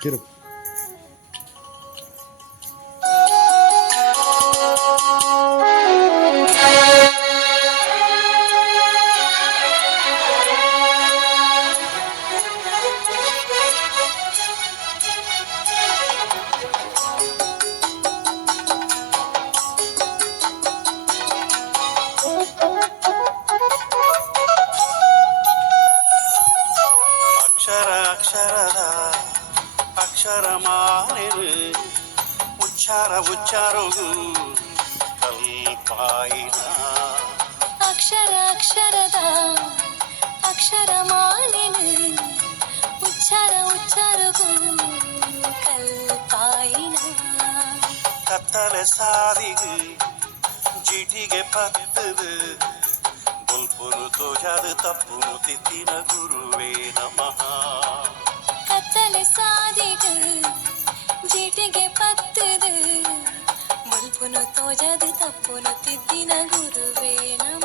ಕಿರು ಅಕ್ಷರದ ಅಕ್ಷರ ಮಾಲೆನು ಉಚ್ಚಾರವು ಕಲ್ಪಾಯಿನ ಅಕ್ಷರದ ಅಕ್ಷರ ಮಾಲೆನು ಉಚ್ಚಾರವು ಕಲ್ಪಾಯಿನ ಕತ್ತಲೆ ಸಾದಿಗು ಜಿಟಿಗೆ ಪತ್ತದು ಬುಲ್ಪುನು ತೋಜಾದು ತಪ್ಪುನು ತಿತ್ತಿನ ಗುರುವೇ ನಮಃ ಕತ್ತಲೆ ಸಾದಿಗು ಜಿಟಿಗೆ ಪತ್ತದು ಬುಲ್ಪುನು ತೋಜಾದು ತಪ್ಪುನು ತಿತ್ತಿನ ಗುರುವೇ ನಮಃ